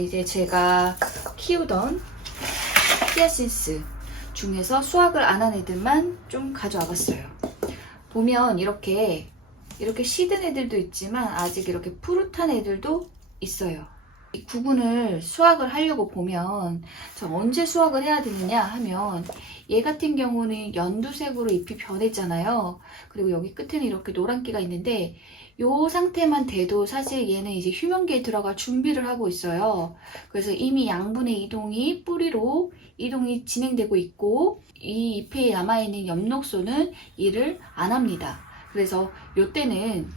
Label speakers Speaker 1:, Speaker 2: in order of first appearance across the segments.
Speaker 1: 이제 제가 키우던 히아신스 중에서 수확을 안 한 애들만 좀 가져와 봤어요. 보면 이렇게 이렇게 시든 애들도 있지만 아직 이렇게 푸릇한 애들도 있어요. 이 구근을 수확을 하려고 보면 저 언제 수확을 해야 되느냐 하면 얘 같은 경우는 연두색으로 잎이 변했잖아요. 그리고 여기 끝에는 이렇게 노란기가 있는데 요 상태만 돼도 사실 얘는 이제 휴면기에 들어갈 준비를 하고 있어요. 그래서 이미 양분의 이동이 뿌리로 이동이 진행되고 있고 이 잎에 남아있는 엽록소는 일을 안 합니다. 그래서 요때는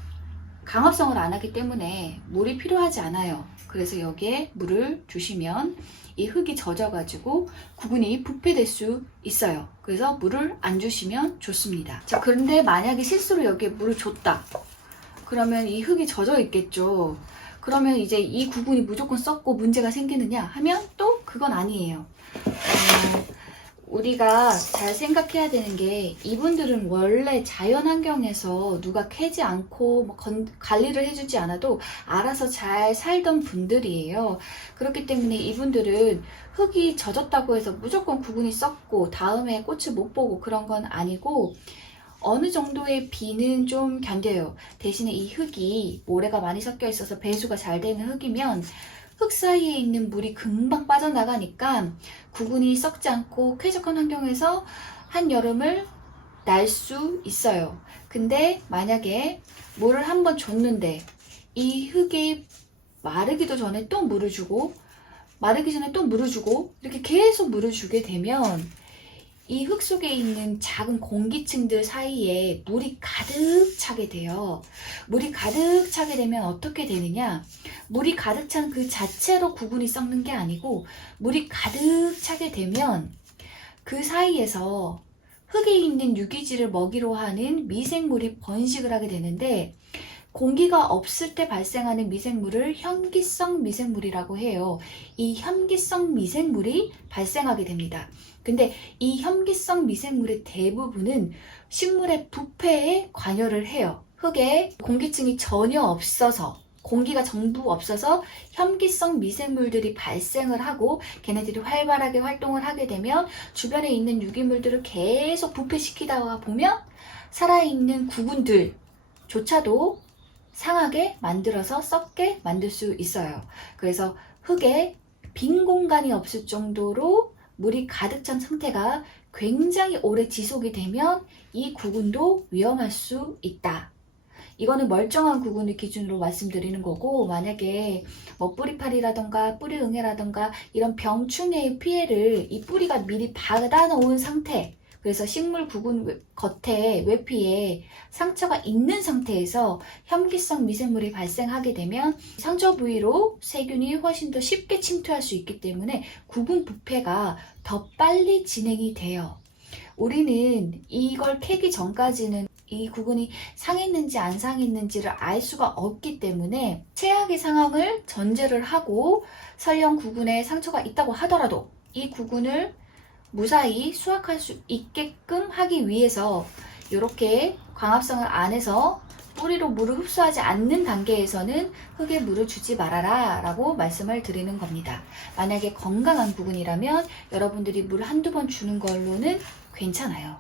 Speaker 1: 강합성을 안 하기 때문에 물이 필요하지 않아요. 그래서 여기에 물을 주시면 이 흙이 젖어가지고 구근이 부패될 수 있어요. 그래서 물을 안 주시면 좋습니다. 자, 그런데 만약에 실수로 여기에 물을 줬다. 그러면 이 흙이 젖어 있겠죠. 그러면 이제 이 구근이 무조건 썩고 문제가 생기느냐 하면 또 그건 아니에요. 어, 우리가 잘 생각해야 되는 게 이분들은 원래 자연 환경에서 누가 캐지 않고 뭐 건- 관리를 해주지 않아도 알아서 잘 살던 분들이에요. 그렇기 때문에 이분들은 흙이 젖었다고 해서 무조건 구근이 썩고 다음에 꽃을 못 보고 그런 건 아니고 어느 정도의 비는 좀 견뎌요. 대신에 이 흙이 모래가 많이 섞여 있어서 배수가 잘 되는 흙이면 흙 사이에 있는 물이 금방 빠져나가니까 구근이 썩지 않고 쾌적한 환경에서 한 여름을 날 수 있어요. 근데 만약에 물을 한번 줬는데 이 흙이 마르기도 전에 또 물을 주고 마르기 전에 또 물을 주고 이렇게 계속 물을 주게 되면 이 흙 속에 있는 작은 공기층들 사이에 물이 가득 차게 돼요. 물이 가득 차게 되면 어떻게 되느냐? 물이 가득 찬 그 자체로 구근이 썩는 게 아니고 물이 가득 차게 되면 그 사이에서 흙에 있는 유기질을 먹이로 하는 미생물이 번식을 하게 되는데 공기가 없을 때 발생하는 미생물을 현기성 미생물이라고 해요. 이 현기성 미생물이 발생하게 됩니다. 근데 이 현기성 미생물의 대부분은 식물의 부패에 관여를 해요. 흙에 공기층이 전혀 없어서 공기가 전부 없어서 현기성 미생물들이 발생을 하고 걔네들이 활발하게 활동을 하게 되면 주변에 있는 유기물들을 계속 부패시키다가 보면 살아있는 구근들조차도 상하게 만들어서 썩게 만들 수 있어요. 그래서 흙에 빈 공간이 없을 정도로 물이 가득 찬 상태가 굉장히 오래 지속이 되면 이 구근도 위험할 수 있다. 이거는 멀쩡한 구근을 기준으로 말씀드리는 거고 만약에 뭐 뿌리팔이라던가 뿌리응애라던가 이런 병충해의 피해를 이 뿌리가 미리 받아놓은 상태 그래서 식물 외- 겉에 외피에 상처가 있는 상태에서 현기성 미생물이 발생하게 되면 상처 부위로 세균이 훨씬 더 쉽게 침투할 수 있기 때문에 구근 부패가 더 빨리 진행이 돼요. 우리는 이걸 캐기 전까지는 이 구근이 상했는지 안 상했는지를 알 수가 없기 때문에 최악의 상황을 전제를 하고 설령 구근에 상처가 있다고 하더라도 이 구근을 무사히 수확할 수 있게끔 하기 위해서 이렇게 광합성을 안 해서 뿌리로 물을 흡수하지 않는 단계에서는 흙에 물을 주지 말아라 라고 말씀을 드리는 겁니다. 만약에 건강한 구근이라면 여러분들이 물 한두 번 주는 걸로는 괜찮아요.